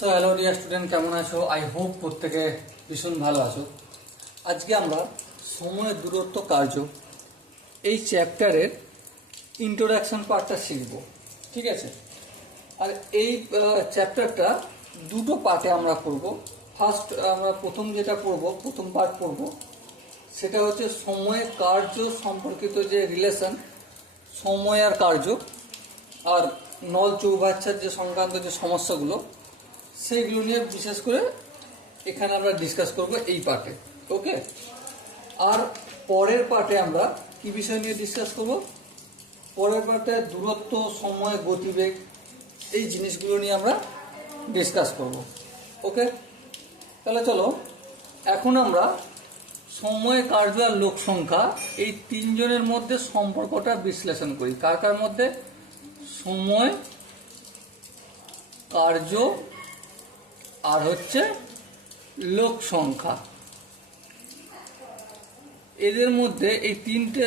So hello dear student, কেমন আছো? I hope প্রত্যেকে ভীষণ ভালো আছো। আজকে আমরা সময়ের দূরত্ব কার্য এই চ্যাপ্টারের ইন্ট্রোডাকশন পার্টটা শিখব, ঠিক আছে? আর এই চ্যাপ্টারটা দুটো পার্টে আমরা করব। ফার্স্ট আমরা প্রথম যেটা পড়ব, প্রথম পার্ট পড়ব, সেটা হচ্ছে সময় কার্য সম্পর্কিত যে রিলেশন, সময় আর কার্য, আর নল চৌবাচ্চার যে সংক্রান্ত যে সমস্যাগুলো, সেইগুলো নিয়ে বিশেষ করে এখানে আমরা ডিসকাস করব এই পার্টে, ওকে? আর পরের পার্টে আমরা কি বিষয় নিয়ে ডিসকাস করব? পরের পার্টে দূরত্ব, সময়, গতিবেগ, এই জিনিসগুলো নিয়ে আমরা ডিসকাস করব, ওকে? তাহলে চলো এখন আমরা সময়, কার্য আর লোক সংখ্যা এই তিনজনের মধ্যে সম্পর্কটা বিশ্লেষণ করি। কার কার মধ্যে? সময়, কার্য আর হচ্ছে লোক সংখ্যা। এদের মধ্যে এই তিনটে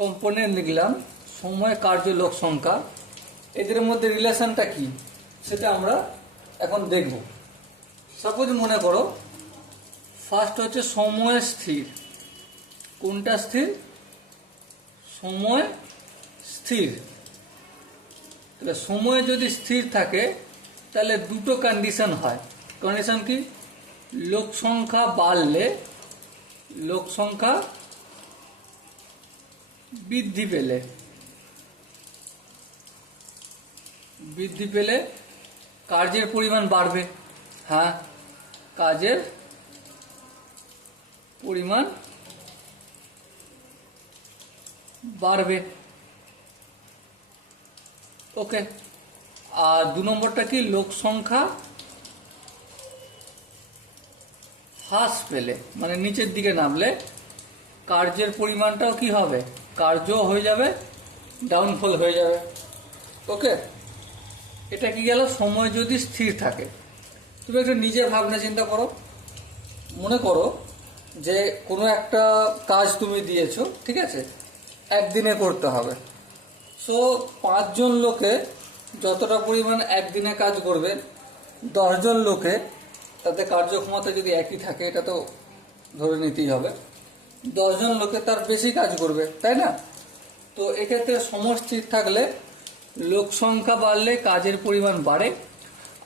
কম্পোনেন্ট লিখলাম, সময়, কার্য, লোক সংখ্যা। এদের মধ্যে রিলেশনটা কি সেটা আমরা এখন দেখব। সাপোজ মনে করো ফার্স্ট হচ্ছে সময় স্থির। কোনটা স্থির? সময় স্থির। তাহলে সময় যদি স্থির থাকে তাহলে দুটো কন্ডিশন হয়। কন্ডিশন কি? লোক সংখ্যা বাড়লে, লোক সংখ্যা বৃদ্ধি পেলে কাজের পরিমাণ বাড়বে। হ্যাঁ, কাজের পরিমাণ বাড়বে, ওকে? আর দু নম্বরটা কি? লোক সংখ্যা হ্রাস পেলে, মানে নিচের দিকে নামলে কার্যের পরিমাণটাও কি হবে? কার্য হয়ে যাবে, ডাউনফল হয়ে যাবে, ওকে? এটা কি গেল সময় যদি স্থির থাকে। তুমি একটু নিজে ভাবনা চিন্তা করো। মনে করো যে কোনো একটা কাজ তুমি দিয়েছো, ঠিক আছে? একদিনে করতে হবে। সো 5 জন লোকে যতটা পরিমাণ একদিনে কাজ করবে, 10 জন লোকে তাতে কার্যক্ষমতা যদি একই থাকে, এটা তো ধরে নিতেই হবে, 10 জন লোকে তার বেশি কাজ করবে, তাই না? তো এক্ষেত্রে সময় স্থির থাকলে লোক সংখ্যা বাড়লে কাজের পরিমাণ বাড়ে,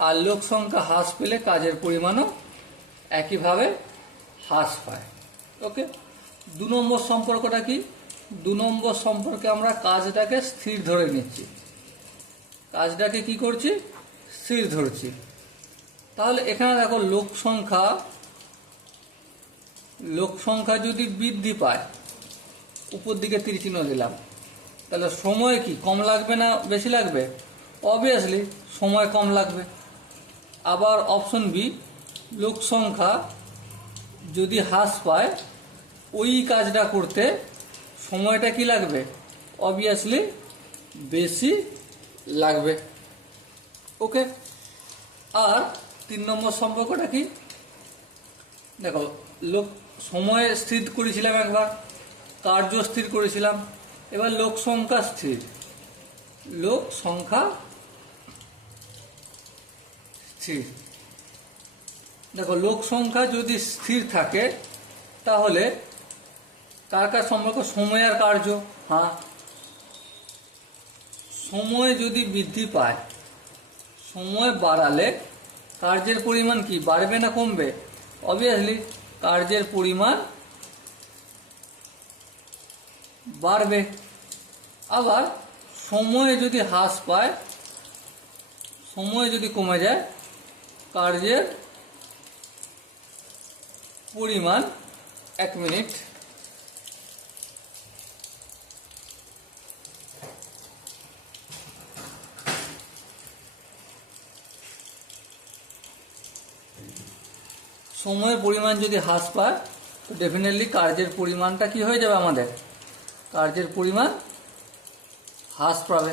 আর লোক সংখ্যা হ্রাস পেলে কাজের পরিমাণও একইভাবে হ্রাস পায়, ওকে? 2 নম্বর সম্পর্কটা কি? 2 নম্বর সম্পর্কে আমরা কাজটাকে স্থির ধরে নিচ্ছি। কাজটাকে কি করছি? স্থির ধরছি। তাহলে এখানে দেখো লোক সংখ্যা যদি বৃদ্ধি পায়, উপর দিকে তীর চিহ্ন দিলাম, তাহলে সময় কি কম লাগবে না বেশি লাগবে? অবভিয়াসলি সময় কম লাগবে। আবার অপশন বি, লোক সংখ্যা যদি হ্রাস পায়, ওই কাজটা করতে সময়টা কি লাগবে? অবভিয়াসলি বেশি লাগবে, ওকে? আর 3 নম্বর সম্পর্কটা কি? দেখো, সময় স্থির করেছিলাম একবার, কার্য স্থির করেছিলাম, এবার লোক সংখ্যা স্থির। লোক সংখ্যা স্থির। দেখো, লোক সংখ্যা যদি স্থির থাকে তাহলে কার কার সম্পর্ক? সময় আর কার্য। হ্যাঁ, সময় যদি বৃদ্ধি পায়, সময় বাড়ালে কার্যের পরিমাণ কি বাড়বে না কমবে? অবভিয়াসলি কার্যের পরিমাণ বাড়বে। আবার সময় যদি হ্রাস পায়, সময় যদি কমে যায়, কার্যের পরিমাণ, 1 মিনিট, সময়ের পরিমাণ যদি হ্রাস পায় তো ডেফিনেটলি কার্যের পরিমাণটা কি হয়ে যাবে? আমাদের কার্যের পরিমাণ হ্রাস পাবে।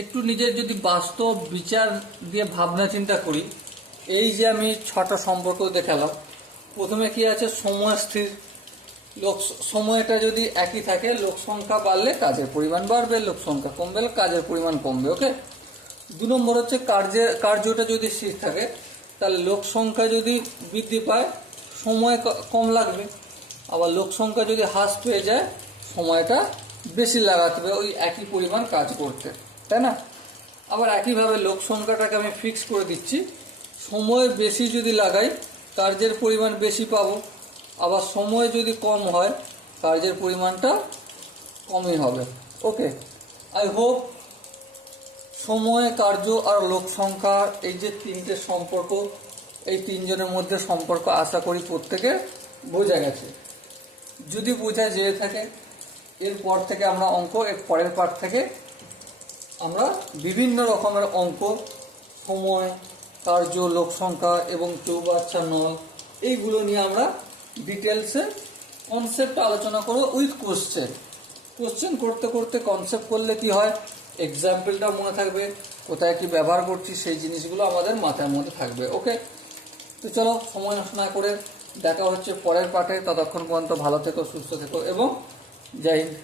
একটু নিজের যদি বাস্তব বিচার দিয়ে ভাবনা চিন্তা করি, এই যে আমি 6টা সম্পর্ক দেখালাম, প্রথমে কি আছে? সময় স্থির। সময়টা যদি একই থাকে, লোক সংখ্যা বাড়লে কাজের পরিমাণ বাড়বে, লোক সংখ্যা কমবে কাজের পরিমাণ কমবে, ওকে? দু নম্বর হচ্ছে কার্যটা যদি স্থির থাকে তাহলে লোক সংখ্যা যদি বৃদ্ধি পায় সময় কম লাগবে, আবার লোক সংখ্যা যদি হ্রাস পেয়ে যায় সময়টা বেশি লাগাতে হবে ওই একই পরিমাণ কাজ করতে, তাই না? আবার একইভাবে লোক সংখ্যাটাকে আমি ফিক্স করে দিচ্ছি, সময় বেশি যদি লাগাই কার্যের পরিমাণ বেশি পাবো, আবার সময় যদি কম হয় কার্যের পরিমাণটা কমই হবে। ওকে, আই হোপ সময়, কার্য আর লোক সংখ্যা এই যে তিনটে সম্পর্ক, এই তিনজনের মধ্যে সম্পর্ক আশা করি প্রত্যেকের বোঝা গেছে। যদি বোঝা যেয়ে থাকে এরপর থেকে আমরা এর পরের পার্ট থেকে আমরা বিভিন্ন রকমের অঙ্ক, সময়, কার্য, লোক সংখ্যা এবং চৌবাচ্চা নল এইগুলো নিয়ে আমরা ডিটেলসে কনসেপ্ট আলোচনা করব উইথ কোশ্চেন করতে করতে কনসেপ্ট করলে কি হয়, এক্সাম্পলটা মনে থাকবে, কোথায় কি ব্যবহার করছি সেই জিনিসগুলো আমাদের মাথার মধ্যে থাকবে। ওকে, তো চলো সময় নষ্ট না করে দেখা হচ্ছে পরের পার্টে। ততক্ষণ পর্যন্ত ভালো থেকো, সুস্থ থেকো এবং জয় হিন্দ।